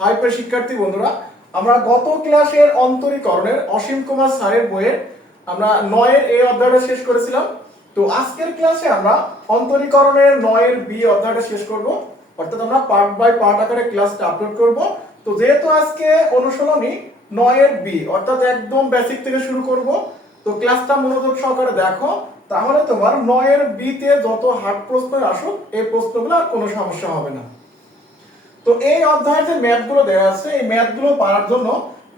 High প্রিয় শিক্ষার্থী বন্ধুরা, আমরা গত ক্লাসের অন্তরীকরণের অসীম কুমার স্যারের বইয়ের আমরা নয়ের এই অধ্যায়টা শেষ করেছিলাম। তো আজকের ক্লাসে আমরা অন্তরীকরণের নয়ের বি অধ্যায়টা শেষ করব। অর্থাৎ আমরা পার্ট বাই পার্ট আকারে ক্লাসটা আপলোড করব। তো যেহেতু আজকে অনুশীলনী নয়ের বি, অর্থাৎ একদম বেসিক থেকে শুরু করব, তো ক্লাসটা মনোযোগ সহকারে দেখো। তাহলে তোমার নয়ের বিতে যত হার্ড প্রশ্ন আসুক, এই প্রশ্নগুলো আর কোনো সমস্যা হবে না। তো এই অধ্যায়ের যে ম্যাথগুলো দেওয়া আছে, এই ম্যাথগুলো পারার জন্য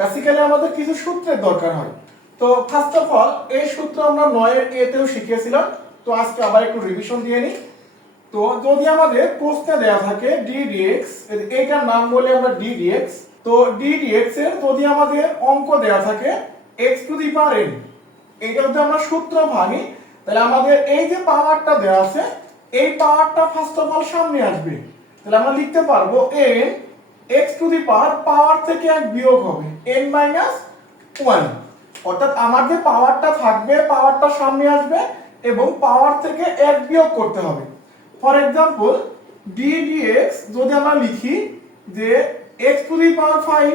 বেসিক্যালি আমাদের কিছু সূত্রের দরকার হয়। তো ফার্স্ট অফ অল এই সূত্র আমরা নয়ের এতেও শিখিয়েছিলাম, তো আজকে আবার একটু রিভিশন দিয়ে নিই। তো যদি আমাদের প্রশ্নে দেওয়া থাকে ডি ডিএক্স এইটার নাম বলে আমরা ডি ডিএক্স তো ডি ডিএক্স এর যদি আমাদের অঙ্ক দেওয়া থাকে x to the power n এইটা যদি আমরা সূত্র ভাঙি, তাহলে আমাদের এই যে পাওয়ারটা দেওয়া আছে, এই পাওয়ারটা ফার্স্ট অফ অল সামনে আসবে। তাহলে আমরা লিখতে পারব n x to the power power থেকে এক বিয়োগ হবে এন মাইনাস ওয়ান অর্থাৎ আমার যে পাওয়ারটা থাকবে পাওয়ারটা সামনে আসবে এবং পাওয়ার থেকে এক বিয়োগ করতে হবে। ফর এক্সাম্পল ডি ডিএক্স যদি আমরা লিখি যে x to the power five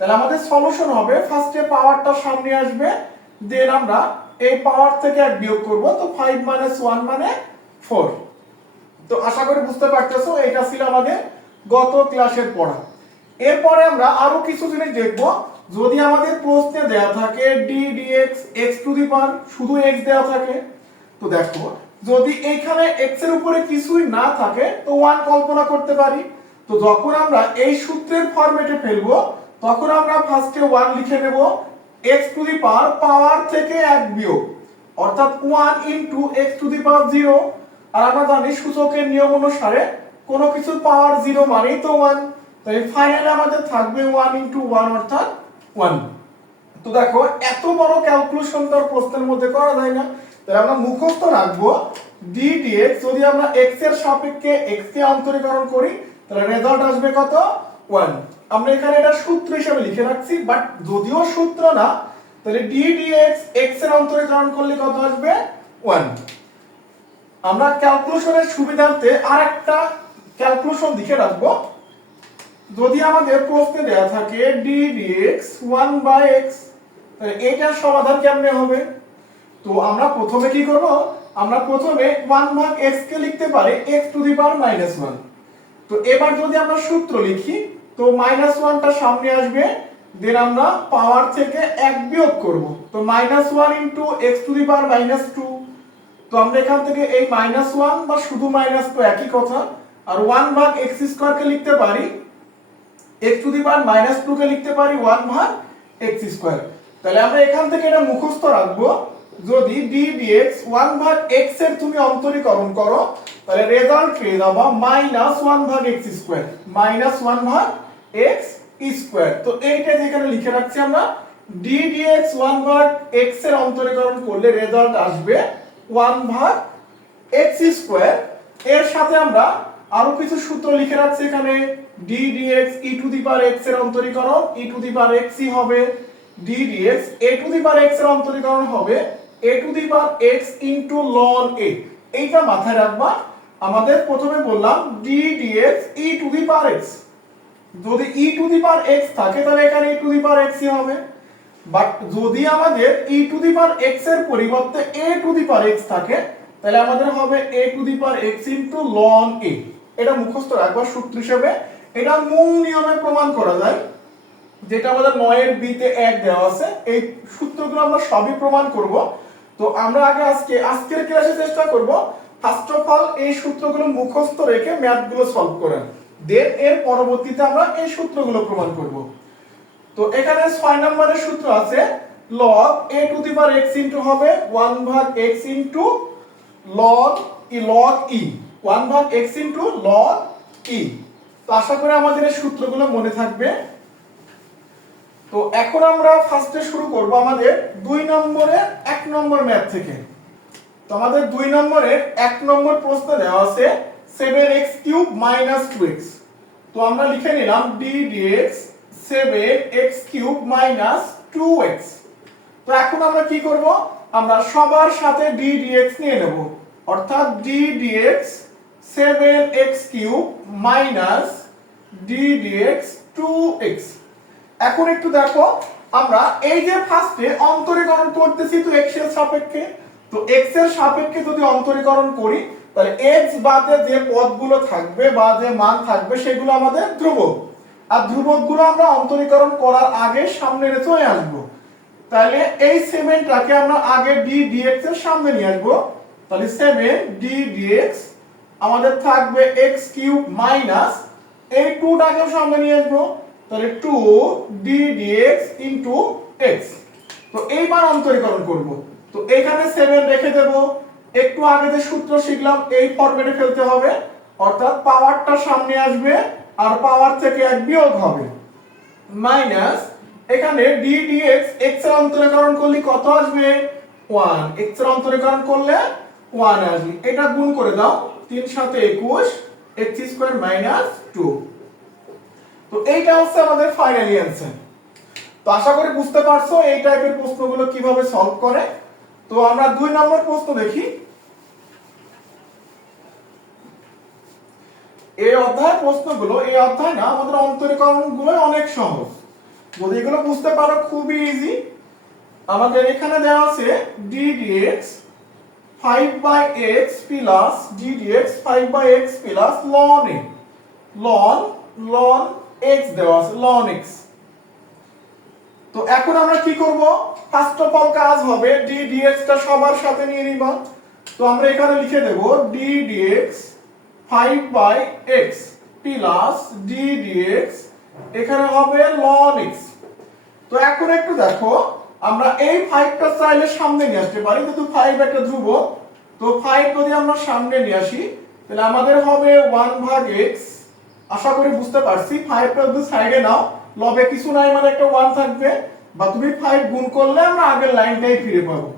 তাহলে আমাদের সলিউশন হবে ফার্স্টে পাওয়ারটা সামনে আসবে দেন আমরা এই পাওয়ার থেকে এক বিয়োগ করব, তো ফাইভ মাইনাস ওয়ান মানে ফোর তো আশা করি বুঝতে পারতেছো, এটা ছিল আমাদের গত ক্লাসের পড়া। এরপরে আমরা আরও কিছু জিনিস দেখব। যদি আমাদের প্রশ্নে দেয়া থাকে d dx x to the power শুধু এক্স দেওয়া থাকে, তো দেখো, যদি এখানে এক্সের উপরে কিছুই না থাকে, তো ওয়ান কল্পনা করতে পারি। তো যখন আমরা এই সূত্রের ফরম্যাটে ফেলব, তখন আমরা ফার্স্টে ওয়ান লিখে নেব x to the power power থেকে এক বিয়োগ। অর্থাৎ one into x to the power zero আর আমরা জানি সূচকের নিয়ম অনুসারে কোনো কিছু পাওয়ার জিরো মানেই তো ওয়ান তাই ফাইনালি আমাদের থাকবে ওয়ান ইন্টু ওয়ান অর্থাৎ ওয়ান তো দেখো, এত বড় ক্যালকুলেশন তো প্রশ্নের মধ্যে করা যায় না। তাই আমরা মুখস্থ রাখব ডি ডিএক্স যদি আমরা এক্সের সাপেক্ষে এক্স কে অন্তরীকরণ করি, তাহলে রেজাল্ট আসবে কত? ওয়ান আমরা এখানে এটা সূত্র হিসেবে লিখে রাখছি বাট যদিও সূত্র না, তাহলে ডি ডিএক্স এক্সের অন্তরীকরণ করলে কত আসবে? ওয়ান আমরা ক্যালকুলেশনের সুবিধার্থে আরেকটা ক্যালকুলেশন লিখে রাখব। যদি আমাদের প্রশ্নে দেওয়া থাকে d dx one by x এটার সমাধান কেমনে হবে? তো আমরা প্রথমে কি করব? আমরা প্রথমে ওয়ান ভাগ এক্স কে লিখতে পারি x to the power minus one তো এবার যদি আমরা সূত্র লিখি, তো মাইনাস ওয়ানটা সামনে আসবে দেন আমরা পাওয়ার থেকে এক বিয়োগ করব। তো minus one into x to the power minus two তো আমরা এখান থেকে এই মাইনাস ওয়ান বা শুধু মাইনাস তো একই কথা, আর ওয়ান ভাগ এক্স স্কোয়ারকে লিখতে পারি x to the power minus two কে লিখতে পারি ওয়ান ভাগ এক্স স্কোয়ার তাহলে আমরা এখান থেকে এটা মুখস্থ রাখব। যদি ডি ডিএক্স ওয়ান ভাগ এক্সের তুমি অন্তরীকরণ করো, তাহলে রেজাল্ট পেয়ে যাবা মাইনাস ওয়ান ভাগ এক্স স্কোয়ার মাইনাস ওয়ান ভাগ এক্স স্কোয়ার তো এইটা যেখানে লিখে রাখছি আমরা ডি ডিএক্স ওয়ান ভাগ এক্সের অন্তরীকরণ করলে রেজাল্ট আসবে ওয়ান ভাগ এক্স স্কোয়ার। এর সাথে আমরা আরও কিছু সূত্র লিখে রাখছি এখানে। D dx e to the power এক্সের অন্তরীকরণ e to the power x ই হবে d dx a to the power এক্সের অন্তরীকরণ হবে a to the power x into ln a এইটা মাথায় রাখবা, আমাদের প্রথমে বললাম d dx e to the power x যদি e to the power x থাকে, তাহলে এখানে ই টু দি পাওয়ার এক্স ই হবে। বাট যদি আমাদের ই টু দি পাওয়ার এক্সের পরিবর্তে এ টু দি পাওয়ার এক্স থাকে, তাহলে আমাদের হবে a to the power x into ln a এটা মুখস্থ রাখবা সূত্র হিসেবে এটা মূল নিয়মে প্রমাণ করা যায়, যেটা আমাদের নয়ের বিতে এক দেওয়া আছে। এই সূত্রগুলো আমরা সবই প্রমাণ করব। তো আমরা আগে আজকে, আজকের ক্লাসে চেষ্টা করব ফার্স্ট অফ অল এই সূত্রগুলো মুখস্থ রেখে ম্যাথগুলো সলভ করার। দেন এর পরবর্তীতে আমরা এই সূত্রগুলো প্রমাণ করব। তো এখানে ছয় নম্বরের সূত্র আছে, log a to the power x into হবে 1 ভাগ x into log e log e 1 ভাগ x ইনটু log e তো আশা করি আমাদের এই সূত্রগুলো মনে থাকবে। তো এখন আমরা ফার্স্টে শুরু করব আমাদের দুই নম্বরের এক নম্বর ম্যাথ থেকে। তো আমাদের দুই নম্বরের এক নম্বর প্রশ্ন দেওয়া আছে seven x cube minus two x তো আমরা লিখে নিলাম d dx seven x cube minus two x তো এখন আমরা কি করব? আমরা সবার সাথে ডি ডিএক্স নিয়ে নেব। অর্থাৎ d dx seven x cube minus d dx two x এখন একটু দেখো, আমরা এই যে ফার্স্টে অন্তরীকরণ করতেছি তো এক্সের সাপেক্ষে। তো এক্সের সাপেক্ষে যদি অন্তরীকরণ করি, তাহলে এক্স বাদে যে পদগুলো থাকবে বা যে মান থাকবে, সেগুলো আমাদের ধ্রুবক। আর ধ্রুবকগুলো আমরা অন্তরীকরণ করার আগে সামনে চলে আসব। তাহলে এই সেভেনটাকে আমরা আগে ডি ডিএক্স এর সামনে নিয়ে আসব। তাহলে সেভেন ডি ডিএক্স আমাদের থাকবে এক্স কিউব মাইনাস এই টুটাকেও সামনে নিয়ে আসব। তাহলে two d dx into x তো এইবার অন্তরীকরণ করব। তো এখানে সেভেন রেখে দেব। একটু আগে যে সূত্র শিখলাম, এই ফরম্যাটে ফেলতে হবে। অর্থাৎ পাওয়ারটা সামনে আসবে আর পাওয়ার থেকে এক বিয়োগ হবে। মাইনাস এখানে ডি ডিএক্স এক্স এক্সের অন্তরীকরণ করলে কত আসবে? ওয়ান। এক্সের অন্তরীকরণ করলে ওয়ান আসবে। এটা গুণ করে দাও। 3 সাথে 21 এক্স স্কয়ার মাইনাস টু। তো এইটা হচ্ছে আমাদের ফাইনালি অ্যান্সার তো আশা করি বুঝতে পারছ এই টাইপের প্রশ্নগুলো কীভাবে সলভ করে। তো আমরা দুই নম্বর প্রশ্ন দেখি। এই অধ্যায়ের প্রশ্নগুলো, এই অধ্যায় না, আমাদের অন্তরীকরণগুলো অনেক সহজ। যদি এগুলো বুঝতে পারো, খুবই ইজি আমাদের এখানে দেওয়া আছে d dx five by x plus d dx five by x plus ln a ln ln x দেওয়া আছে লন এক্স তো এখন আমরা কি করব? ফার্স্ট অফ অল কাজ হবে ডি ডিএক্স টা সবার সাথে নিয়ে নিবা। তো আমরা এখানে লিখে দেব d dx 5 by x plus d dx এখানে হবে ln x তো এখন একটু দেখো, আমরা এই 5 টা চাইলে সামনে নিয়ে আসতে পারি, যেহেতু 5 একটা ধ্রুবক। তো 5 যদি আমরা সামনে নিয়ে আসি, তাহলে আমাদের হবে 1 ভাগ x আশা করি বুঝতে পারছি 5 টা যদি সাইডে নাও লবে কিছু নাই মানে একটা 1 থাকবে। বা তুমি 5 গুণ করলে আমরা আগের লাইনটাই ফিরে পাবো।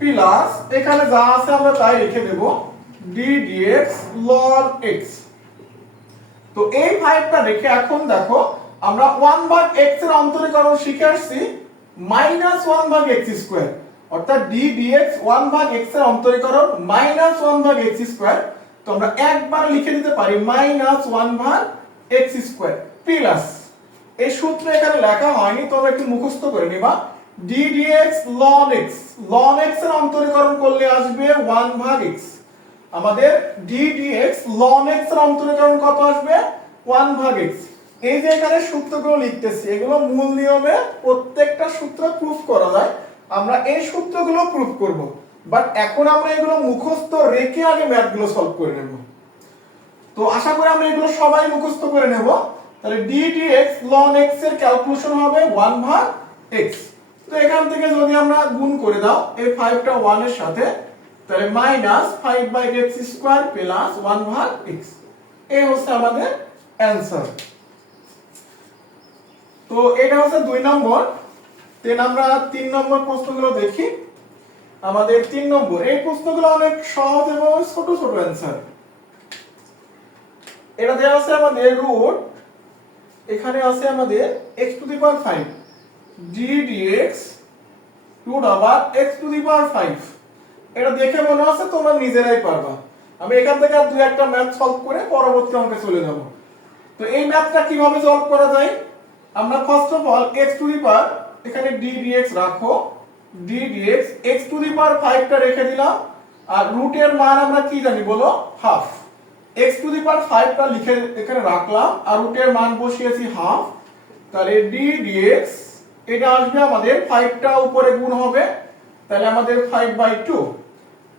প্লাস এখানে যা আছে আমরা তাই রেখে দেব। ডি ডিএক্স এক্স তো এই ফাইভটা রেখে এখন দেখো, আমরা ওয়ান ভাগ এর অন্তরীকরণ শিখে আসছি মাইনাস ওয়ান ভাগ এক্স স্কোয়ার অর্থাৎ ওয়ান ভাগ এক্সের অন্তরীকরণ মাইনাস ওয়ান ভাগ এক্স স্কোয়ার তো আমরা একবার লিখে দিতে পারি মাইনাস ওয়ান ভাগ এক্স স্কোয়ার প্লাস এই সূত্র এখানে লেখা হয়নি তবে একটু মুখস্থ করে নিবা। D dx ln x ln এর অন্তরীকরণ করলে আসবে ওয়ান ভাগ এক্স আমাদের ডি ডিএক্স লন এক্সের অন্তরীকরণ কত আসবে? 1 ভাগ x এই যে এখানে সূত্রগুলো লিখতেছি, এগুলো মূল নিয়মে প্রত্যেকটা সূত্র প্রুফ করা যায়। আমরা এই সূত্রগুলো প্রুফ করব। বাট এখন আমরা এগুলো মুখস্থ রেখে আগে ম্যাথগুলো সলভ করে নেব। তো আশা করি আমরা এগুলো সবাই মুখস্থ করে নেব। তাহলে ডি ডিএক্স লন x এর ক্যালকুলেশন হবে 1 ভাগ x তো এখান থেকে যদি আমরা গুণ করে দাও, এই 5টা 1 এর সাথে তাহলে minus five by x square plus one ভাগ এক্স এই হচ্ছে আমাদের অ্যান্সার তো এটা হচ্ছে দুই নম্বর। দেন আমরা তিন নম্বর প্রশ্নগুলো দেখি। আমাদের তিন নম্বর। এই প্রশ্নগুলো অনেক সহজ এবং ছোট ছোট অ্যান্সার এটা দেওয়া আছে আমাদের রুট এখানে আছে আমাদের x to the power 5 d dx root আবার x টু দি পাওয়ার 5 এটা দেখে মনে হচ্ছে তোমরা নিজেরাই পারবা। আমি এখান থেকে আর দুই একটা ম্যাথ সলভ করে পরবর্তী অঙ্কে চলে যাব। তো এই ম্যাথটা কীভাবে সলভ করা যায়? আমরা first of all x to the power এখানে d dx রাখো। d dx, x to the power 5 টা রেখে দিলাম। আর রুটের মান আমরা কি জানি বলো? Half x to the power 5 টা লিখে এখানে রাখলাম। আর রুটের মান বসিয়েছি হাফ তাহলে d dx, এটা আসবে আমাদের 5 টা উপরে গুণ হবে। তাহলে আমাদের 5 বাই 2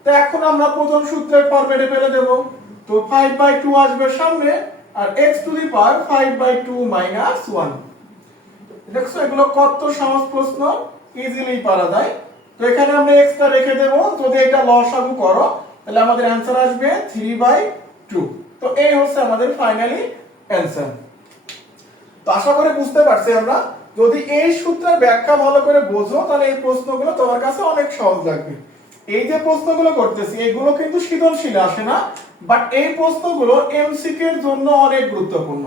তো এখন আমরা প্রথম সূত্রের ফরম্যাটে ফেলে দেব। তো 5 বাই 2 আসবে সামনে, আর x to the power 5 by 2 minus 1 দেখছ, এগুলো কত সহজ প্রশ্ন ইজিলি পারা যায়। তো এখানে আমরা x টা রেখে দেব। যদি এটা লসাগু করো, তাহলে আমাদের অ্যানসার আসবে 3 বাই 2 তো এই হচ্ছে আমাদের ফাইনালি অ্যানসার তো আশা করি বুঝতে পারছি আমরা। যদি এই সূত্রের ব্যাখ্যা ভালো করে বোঝো, তাহলে এই প্রশ্নগুলো তোমার কাছে অনেক সহজ লাগবে। এই যে প্রশ্নগুলো করতেছি, এগুলো কিন্তু সৃজনশীল, আসে না। বাট এই প্রশ্নগুলো এমসিকিউ এর জন্য অনেক গুরুত্বপূর্ণ।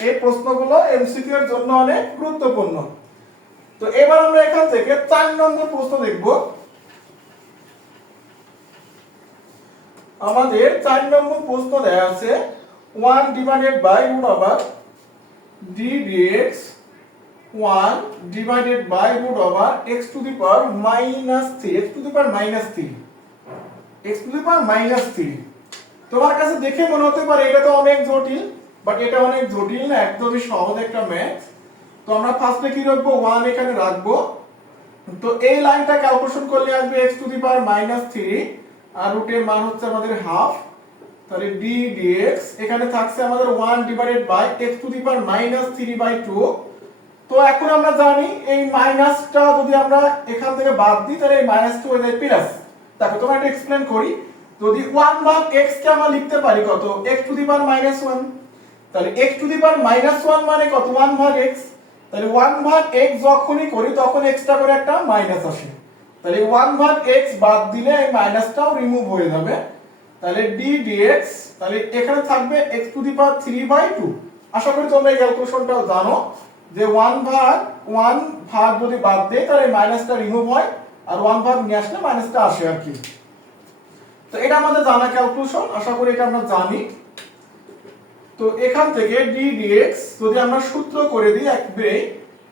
এই প্রশ্নগুলো এমসিকিউ এর জন্য অনেক গুরুত্বপূর্ণ। তো এবার আমরা এখান থেকে চার নম্বর প্রশ্ন দেখব। আমাদের চার নম্বর প্রশ্ন দেয়া আছে one divided by root over d dx one divided by root over x to the power minus three x to the power minus three x to the power minus three তোমার কাছে দেখে মনে হতে পারে এটা তো অনেক জটিল বাট এটা অনেক জটিল না, একদমই সহজ একটা ম্যাথ তো আমরা ফার্স্টে কি রাখব? ওয়ান এখানে রাখব। তো এই লাইনটা ক্যালকুলেশন করলে আসবে x to the power minus three আর রুটের মান হচ্ছে আমাদের হাফ তাহলে d dx, এখানে থাকছে আমাদের one divided by x to the power minus three by two তো এখন আমরা জানি এই মাইনাসটা যদি আমরা এখান থেকে বাদ দিই, তাহলে এই মাইনাসটা হয়ে যায় প্লাস দেখো তোমার একটা এক্সপ্লেন করি। যদি 1 ভাগ x কে আমরা লিখতে পারি কত? x to the power minus 1 তাহলে x to the power minus 1 মানে কত? 1 ভাগ x তাহলে 1 ভাগ x যখনই করি, তখন এক্সট্রা করে একটা মাইনাস আসে। তাহলে ওয়ান ভাগ x বাদ দিলে এই মাইনাসটাও রিমুভ হয়ে যাবে। তাহলে d dx, তাহলে এখানে থাকবে x to the power three by two আশা করি তোমরা এই ক্যালকুলেশনটাও জানো। যে ওয়ান ভাগ ওয়ান ভাগ যদি বাদ দেয়, তাহলে মাইনাসটা রিমুভ হয়, আর ওয়ান ভাগ নিয়ে আসলে মাইনাসটা আসে আর কি। তো এটা আমাদের জানা ক্যালকুলেশন আশা করি এটা আমরা জানি। তো এখান থেকে d dx, যদি আমরা সূত্র করে দিই এক একবারে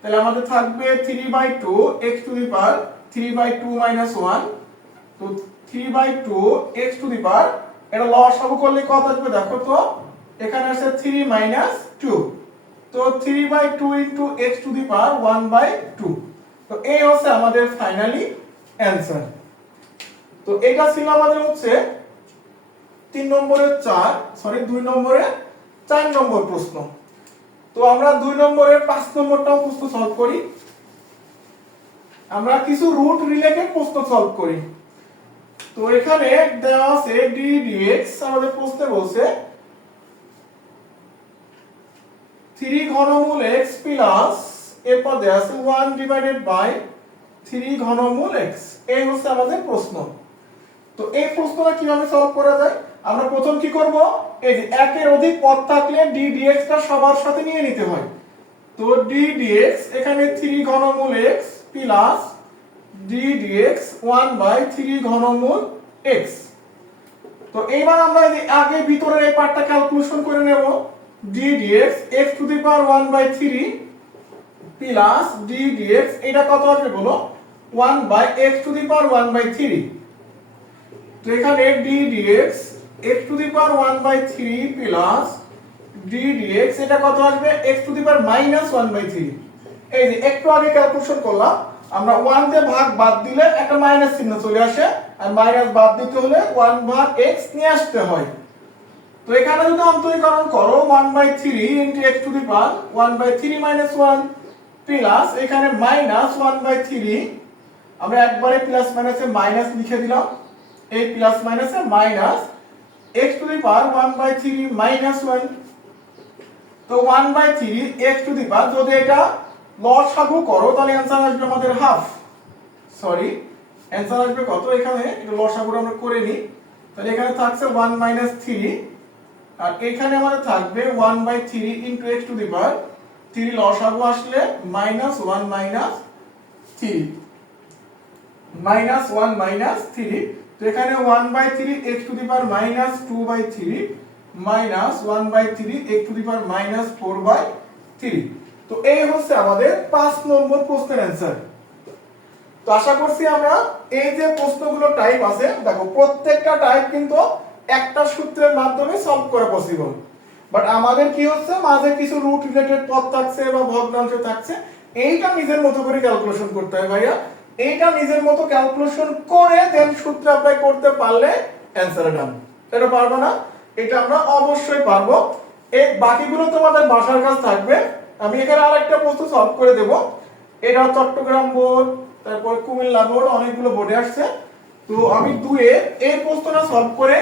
তাহলে আমাদের থাকবে three by two x to the power three by two minus one তো three by two x to the power এটা লসাগু করলে কত আসবে দেখো তো? এখানে আছে থ্রি মাইনাস 2 তো 3 by 2 into x to the power 1 by 2 তো এই হচ্ছে আমাদের ফাইনালি অ্যানসার তো এটা ছিল আমাদের হচ্ছে তিন নম্বরের চার সরি দুই নম্বরের চার নম্বর প্রশ্ন। তো আমরা দুই নম্বরের পাঁচ নম্বরটাও প্রশ্ন সলভ করি। আমরা কিছু রুট রিলেটেড প্রশ্ন সলভ করি। তো এখানে দেওয়া আছে ডি ডিএক্স আমাদের প্রশ্নে বলছে থ্রি ঘনমূল এক্স প্লাস এরপর দেওয়া আছে ওয়ান ডিভাইডেড বাই থ্রি ঘনমূল এক্স এই হচ্ছে আমাদের প্রশ্ন। তো এই প্রশ্নটা কীভাবে সলভ করা যায়? আমরা প্রথম কি করব? এই যে একের অধিক পদ থাকলে ডি ডিএক্স টা সবার সাথে নিয়ে নিতে হয়। তো ডি ডিএক্স এখানে 3 ঘনমূল x plus d dx 1 by 3 ঘনমূল x তো এইবার আমরা এই যে আগে ভিতরের এই পার্টটা ক্যালকুলেশন করে নেব। D dx x to the power 1 by 3 plus dx এটা কত আসবে বলো? 1 by x to the power 1 by 3 তো এখানে d dx x to the power 1 by 3 plus d dx, এটা কত আসবে? x to the power minus 1 by 3 এই যে, একটু আগে ক্যালকুলেশন করলাম, আমরা 1 দিয়ে ভাগ বাদ দিলে একটা মাইনাস চিহ্ন চলে আসে, আর মাইনাস বাদ দিতে হলে 1 ভাগ x নিয়ে আসতে হয়। তো এখানে যদি অন্তরীকরণ করো 1 by 3 into x to the power 1 by 3 minus 1 plus এখানে মাইনাস 1 বাই 3 আমরা একবারে প্লাস মাইনাসে মাইনাস লিখে দিলাম। এই প্লাস মাইনাসে minus x to the power 1 by 3 minus 1 তো 1 by 3 x to the power যদি এটা লসাগু করো, তাহলে অ্যানসার আসবে আমাদের হাফ সরি অ্যানসার আসবে কত? এখানে লসাগুটা আমরা করে নিই। তাহলে এখানে থাকছে 1 মাইনাস 3 আর এখানে আমাদের থাকবে 1 by 3 into x to the power 3 লসাগু আসলে minus 1 minus 3 minus one minus three তো এখানে one by three x to the power minus two by three minus one by three x to the power minus four by three তো এই হচ্ছে আমাদের পাঁচ নম্বর প্রশ্নের অ্যান্সার তো আশা করছি আমরা এই যে প্রশ্নগুলো টাইপ আছে, দেখো প্রত্যেকটা টাইপ কিন্তু একটা সূত্রের মাধ্যমে সলভ করা পসিবল বাট আমাদের কি হচ্ছে? মাঝে কিছু রুট রিলেটেড পদ থাকছে বা ভগ্নাংশ থাকছে। এইটা নিজের মতো করে ক্যালকুলেশন করতে হয় ভাইয়া। এইটা নিজের মতো ক্যালকুলেশন করে দেন সূত্র অ্যাপ্লাই করতে পারলে অ্যান্সার ডান এটা পারব না? এটা আমরা অবশ্যই পারব। এই বাকিগুলো তোমাদের বাসার কাজ থাকবে। আমি এখানে আরেকটা প্রশ্ন সলভ করে দেব। এটা চট্টগ্রাম বোর্ড, তারপর কুমিল্লা বোর্ড, অনেকগুলো বোর্ডে আসছে। তো আমি দুয়ে এই প্রশ্নটা সলভ করে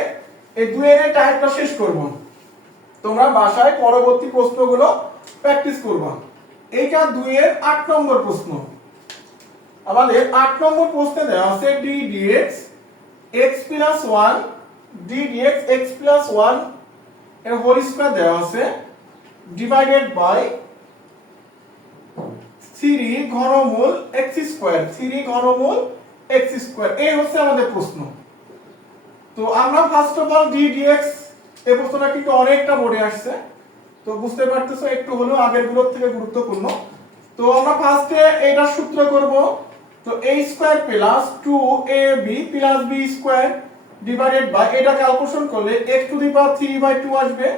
এই দুয়ের এই টাইপটা শেষ করব। তোমরা বাসায় পরবর্তী প্রশ্নগুলো প্র্যাকটিস করবা। এইটা দুইয়ের আট নম্বর প্রশ্ন। আমাদের আট নম্বর প্রশ্নে দেওয়া আছে d dx x plus one d dx x plus ওয়ানের হোল স্কোয়ার দেওয়া আছে ডিভাইডেড বাই থ্রি ঘনমূল এক্স স্কোয়ার থ্রি ঘনমূল এক্স স্কোয়ার এই হচ্ছে আমাদের প্রশ্ন। তো আমরা ফার্স্ট অফ অল ডি এই প্রশ্নটা কিন্তু অনেকটা বোর্ডে আসছে। তো বুঝতে পারতেছো, একটু হলেও আগেরগুলোর থেকে গুরুত্বপূর্ণ। তো আমরা ফার্স্টে এটা সূত্র করব। তো a square plus two a 2ab plus b square divided by এটা ক্যালকুলেশন করলে x to the power 3 by 2 আসবে।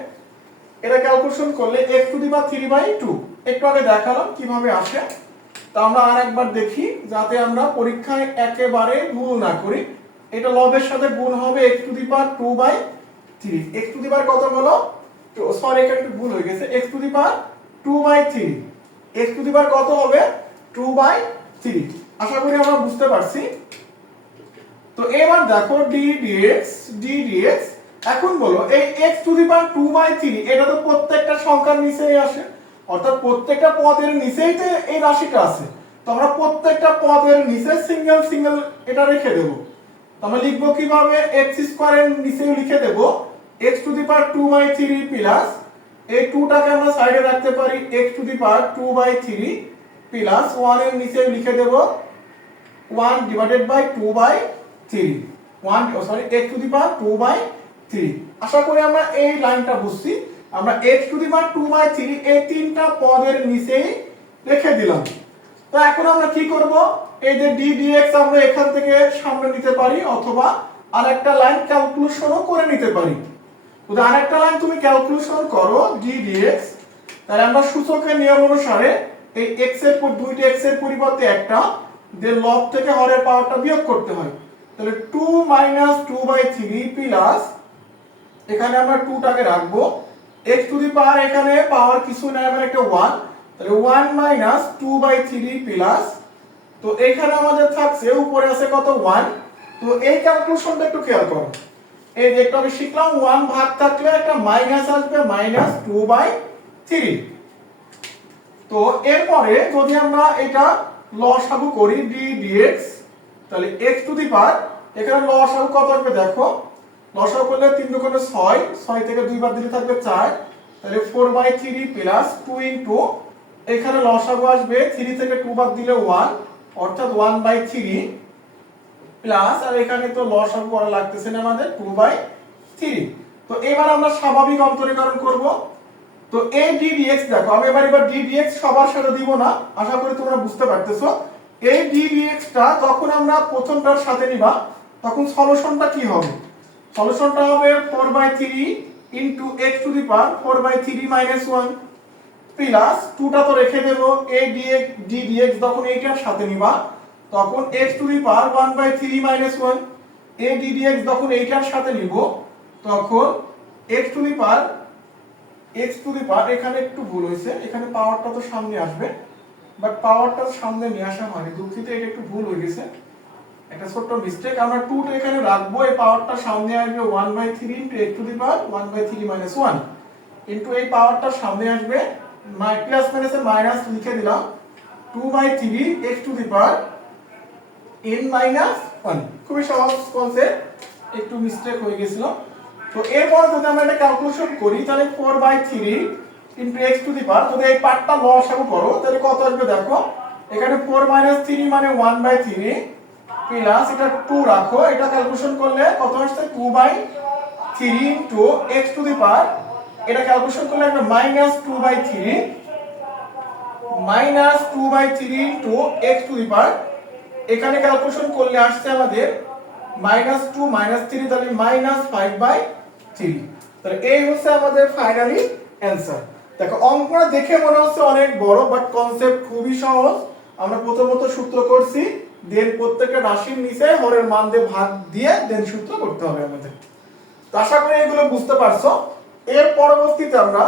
এটা ক্যালকুলেশন করলে x to the power 3 by 2 একটু আগে দেখালাম কীভাবে আসে। তা আমরা আরেকবার দেখি, যাতে আমরা পরীক্ষায় একেবারে ভুল না করি। এটা লবের সাথে গুণ হবে x to the power 2 by 3 x to the power কত বলো সরি এখানে একটু ভুল হয়ে গেছে। x to the power 2 by 3 x to the power কত হবে? 2 বাই 3 আশা করি আমরা বুঝতে পারছি। তো, এবার দেখো d dx d dx এখন বলো, এই x to the power 2 by 3 এটা তো প্রত্যেকটা সংখ্যার নিচেই আসে। অর্থাৎ প্রত্যেকটা পদের নিচেই তো এই রাশিটা আছে। তো আমরা প্রত্যেকটা পদের নিচে সিঙ্গেল সিঙ্গেল এটা রেখে দেব। আমরা লিখব কীভাবে x স্কয়ারের নিচেও লিখে দেব, x to the power 2 by 3 plus এই 2 টাকে আমরা সাইডে রাখতে পারি, x to the power 2 by 3 plus 1 এর নিচেও লিখে দেব 1 divided by 2 by 3 1 sorry x to the power 2 by 3 আশা করি আমরা এই লাইনটা বুঝছি। আমরা x to the power 2 by 3 এই তিনটা পদের নিচেই রেখে দিলাম। তো এখন আমরা কি করব? এই যে d dx আমরা এখান থেকে সামনে নিতে পারি, অথবা আরেকটা লাইন ক্যালকুলেশনও করে নিতে পারি। যদি আরেকটা লাইন তুমি ক্যালকুলেশন করো, d dx তাহলে আমরা সূচকের নিয়ম অনুসারে এই x এর দুইটা x এর পরিবর্তে একটা, যে লব থেকে হরের পাওয়ারটা বিয়োগ করতে হয়। তাহলে 2 মাইনাস 2 বাই 3 প্লাস এখানে আমরা 2 টাকে রাখব। X টু দি পাওয়ার এখানে পাওয়ার কিছু নাই আমার একটা 1 তাহলে 1 মাইনাস 2 বাই 3 প্লাস তো এখানে আমাদের থাকছে, উপরে আছে কত? 1 তো এই ক্যালকুলেশনটা একটু খেয়াল করো। এই যে একটু আগে শিখলাম 1 ভাগ থাকলে একটা মাইনাস আসবে মাইনাস 2 বাই 3 তো এরপরে যদি আমরা এটা লসাগু করি, d dx, তাহলে x টু দি পাওয়ার এখানে লসাগু কত আসবে দেখো? লসাগু করলে 3 দুগুণে 6 6 থেকে দুই বার দিলে থাকবে 4 তাহলে 4 বাই 3 প্লাস 2 ইনটু এখানে লসাগু আসবে 3 থেকে 2 বাদ দিলে 1 অর্থাৎ ওয়ান বাই থ্রি প্লাস আর এখানে তো লসাগু করা লাগতেছে না আমাদের টু বাই থ্রি তো এবার আমরা স্বাভাবিক অন্তরীকরণ করব। তো এই dx দেখো, আমি এবার এবার d dx সবার সাথে দিব না, আশা করি তোমরা বুঝতে পারতেছো। এই d dx টা যখন আমরা প্রথমটার সাথে নিবা, তখন সলিউশনটা কি হবে? সলিউশনটা হবে 4 by 3 into x to the power 4 by 3 minus 1 plus টুটা তো রেখে দেব এই dx, d dx, যখন এইটার সাথে নিবা, তখন x to the power 1 by 3 minus 1 এই d dx যখন এইটার সাথে নিব, তখন x to the power x to the power এখানে একটু ভুল হয়েছে, এখানে পাওয়ারটা তো সামনে আসবে বাট পাওয়ারটা সামনে নিয়ে আসা হয়নি দুঃখিত, এটা একটু ভুল হয়ে গেছে, একটা ছোট্ট মিস্টেক আমরা 2 টা এখানে রাখব, এই পাওয়ারটা সামনে আসবে 1 by 3 into x to the power 1 by 3 minus 1 into এই পাওয়ারটা সামনে আসবে প্লাস মাইনাসে মাইনাস লিখে দিলাম। 2 by 3 x to the power n minus 1 খুবই সহজ কনসেপ্ট একটু মিস্টেক হয়ে গেছিল। তো এরপর যদি আমরা এটা ক্যালকুলেশন করি, তাহলে 4 by 3 into x to the power যদি এই পার্টটা লসাগু করো, তাহলে কত আসবে দেখো? এখানে 4 মাইনাস 3 মানে 1 বাই 3 প্লাস এটা 2 রাখো। এটা ক্যালকুলেশন করলে কত আসছে? 2 by 3 into x to the power এটা ক্যালকুলেশন করলে একটা minus 2 by 3 minus 2 by 3 into x to the power এখানে ক্যালকুলেশন করলে আসছে আমাদের মাইনাস 2 মাইনাস 3 তাহলে মাইনাস 5 বাই 3 তাহলে এই হচ্ছে আমাদের ফাইনালি অ্যানসার দেখো, অঙ্কটা দেখে মনে হচ্ছে অনেক বড় বাট কনসেপ্ট খুবই সহজ। আমরা প্রথমত সূত্র করছি দেন প্রত্যেকটা রাশির নিচে হরের মান দিয়ে ভাগ দিয়ে দেন সূত্র করতে হবে আমাদের। তো আশা করি এগুলো বুঝতে পারছ। এর পরবর্তীতে আমরা,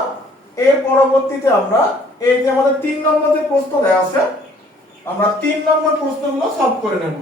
এর পরবর্তীতে আমরা এই যে আমাদের তিন নম্বর যে প্রশ্ন দেওয়া আছে, আমরা তিন নম্বর প্রশ্নগুলো সলভ করে নেব।